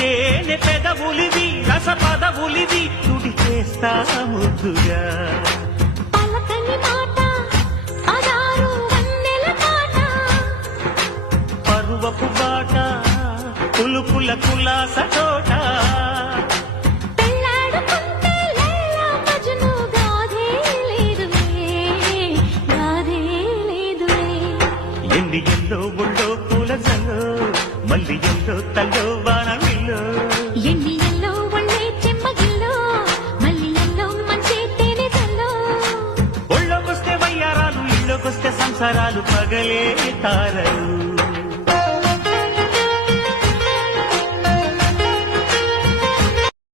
తేనె పెదవులివి రస పదవులివి తుడి చేస్తా ముద్దుగా పలకని మాట పదారు వన్నెల పాట పరువపు బాట పులుపుల కులాస తోట పెళ్ళాడుకుంటే లైలా మజ్ను గాథే లేదులే ఎన్ని ఎల్లో ముళ్ళో పూల జల్లో మల్లి ఎల్లో తల్లో వానవిల్లో ఎన్ని ఎల్లో ఒళ్ళే చెమ్మగిల్లో మల్లి ఎల్లో మంచి తేనె జల్లో ఒళ్ళోకొస్తే వయ్యారాలు ఇళ్ళోకొస్తే సంసారాలు పగలే తారలు